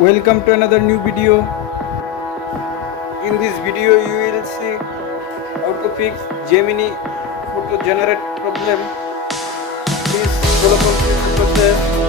Welcome to another new video. In this video you will see how to fix Gemini photo generate problem. Please follow complete the process.